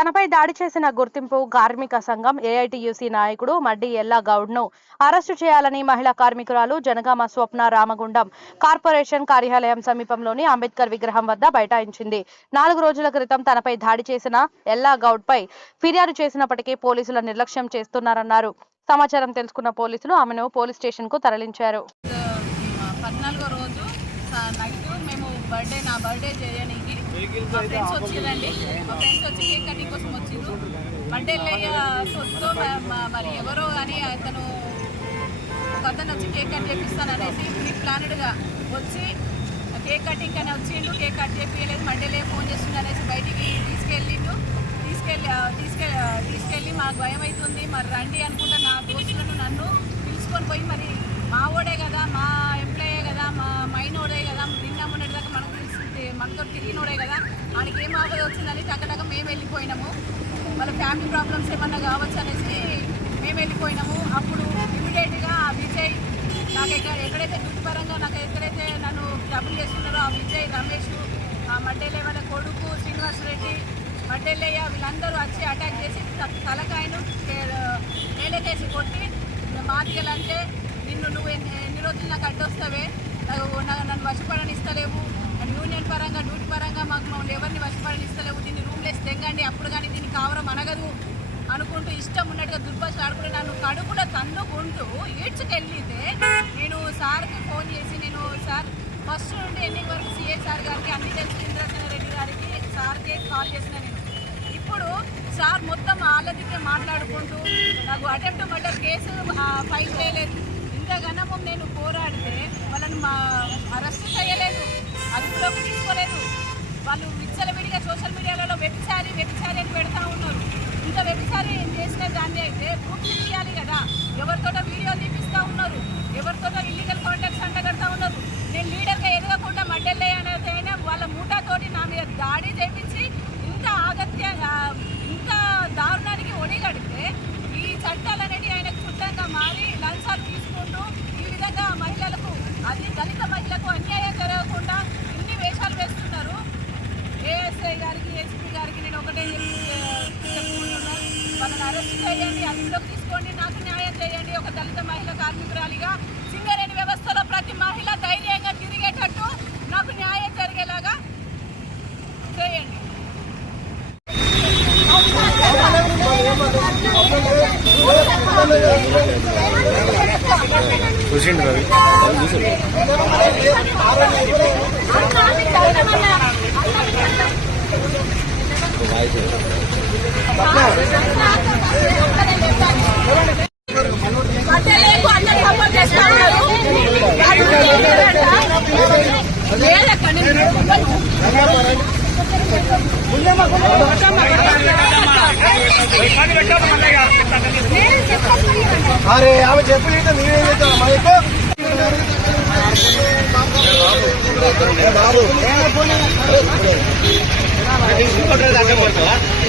తనపై దాడి చేసిన గుర్తింపు కార్మిక సంఘం ఏఐటియుసి నాయకుడు మడ్డి ఎల్లా గౌడ్ను అరెస్టు చేయాలని మహిళా కార్మికురాలు జనగామ స్వప్న రామగుండం కార్పొరేషన్ కార్యాలయం సమీపంలోని అంబేద్కర్ విగ్రహం వద్ద బైఠాయించింది. 4 రోజుల క్రితం తనపై దాడి చేసిన ఎల్లా గౌడ్పై ఫిర్యాదు చేసినప్పటికీ పోలీసుల నిర్లక్ష్యం చేస్తున్నారన్నారు. సమాచారం తెలుసుకున్న పోలీసులు ఆమెను పోలీస్ స్టేషన్ కు తరలించారు. 14వ రోజు నైట్ మేము నా బర్త్డే చేయడానికి మా ఫ్రెండ్స్ వచ్చిరండి. మా ఫ్రెండ్స్ వచ్చి కేక్ కటింగ్ కోసం వచ్చిండ్రు. బర్త్డే సొత్తు మరి ఎవరో అని అతను వచ్చి కేక్ కట్ చేపిస్తాను అనేసి ప్రీ ప్లానెడ్గా వచ్చి కేక్ కటింగ్ అని వచ్చిండు. కేక్ కట్ చేపించలేదు, బర్త్డేలే ఫోన్ చేస్తుండు అనేసి బయటికి తీసుకెళ్ళి మాకు భయం అవుతుంది, మరి రండి అనుకుంటా నా దోస్తులను నన్ను పిలుచుకొని పోయి, మరి మా ఓడే కదా, మా ఎంప్లాయే కదా, మా మైనోడే కదా, నిన్న మొన్నటిదాకా మనకు తెలిసింది, మనతో తిరిగినోడే కదా, ఆయనకి ఏం ఆపద వచ్చిందని టక్కటక్క మేము వెళ్ళిపోయినాము. వాళ్ళ ఫ్యామిలీ ప్రాబ్లమ్స్ ఏమన్నా కావచ్చు అనేసి మేము వెళ్ళిపోయినాము. అప్పుడు ఇమీడియట్గా ఆ విజయ్ నాకు ఎక్కడైతే డ్యూటీ పరంగా ఎక్కడైతే నన్ను డబ్బులు చేస్తున్నారో ఆ విజయ్, రమేష్, ఆ మడ్డేలే వాళ్ళ కొడుకు శ్రీనివాస్ రెడ్డి, మడ్డేలయ్య వీళ్ళందరూ వచ్చి అటాక్ చేసి తలకాయను నేలకేసి కొట్టి మాదిగలంటే నువ్వు ఎన్ని రోజులు నాకు అడ్డొస్తావే, నన్ను వశపడనిస్తలేవు, యూనియన్ పరంగా డ్యూటీ పరంగా మమ్మల్ని ఎవరిని వశపడనిస్తలేవు, దీన్ని రూమ్లెస్ తెంగండి, అప్పుడు కానీ దీన్ని కావరం అనగదు అనుకుంటూ ఇష్టం ఉన్నట్టుగా దుర్భాషలు ఆడుకుంటే నన్ను కడుపులో తన్నుకుంటూ ఈడ్చుకెళ్ళితే నేను సార్కి ఫోన్ చేసి, నేను సార్ ఫస్ట్ నుండి ఎన్నింగ్ వరకు సిఐ సార్ గారికి అన్ని తెలుసు, ఇంద్రసేన రెడ్డి గారికి సార్కి కాల్ చేసిన నేను. ఇప్పుడు సార్ మొత్తం ఆలదికే మాట్లాడుకుంటూ నాకు అటెంప్ట్ మర్డర్ కేసు ఫైల్ చేయలేదు, ఇంతగానము నేను పోరాడితే వాళ్ళని అరెస్ట్ చేయలేదు, అదుపులోకి తీసుకోలేదు. వాళ్ళు విచ్చలవిడిగా సోషల్ మీడియాలలో వ్యభిచారి అని పెడతా ఉన్నారు. ఇంత వ్యభిచారి చేసిన దాన్ని అయితే ప్రూఫ్ తీయాలి కదా, ఎవరితోటో వీడియోలు తీపిస్తూ ఉన్నారు, ఎవరితోటో ఇల్లీగల్ కాంటాక్ట్స్ అంటగడతా ఉన్నారు. నేను లీడర్గా ఎదగకుండా మడ్డెల్లే అనేది వాళ్ళ మూటాతోటి నా మీద దాడి చేపించి ఇంత ఇంత దారుణానికి ఒడిగడితే ఈ చట్టాలు అనేవి ఆయనకు చుట్టంగా మారి లంచాలు తీసుకుంటూ ఈ విధంగా మహిళలకు, అది దళిత మహిళలకు అన్యాయం జరగకుండా ఇన్ని వేషాలు వేస్తున్నారు. ఏఎస్ఐ గారికి, ఏసీపీ గారికి నేను ఒకటే చెప్పుకుంటున్నాను, వాళ్ళని అరెస్ట్ చేయండి, అదుపులోకి తీసుకోండి, నాకు న్యాయం చేయండి. ఒక దళిత మహిళ కార్మికురాలిగా సింగరేణి వ్యవస్థలో ప్రతి మహిళ ధైర్యంగా తిరిగేటట్టు నాకు న్యాయం జరిగేలాగా చేయండి. చూసిండు రవి అరే ఆమె చెప్పలేదు, నేనేం చేస్తాను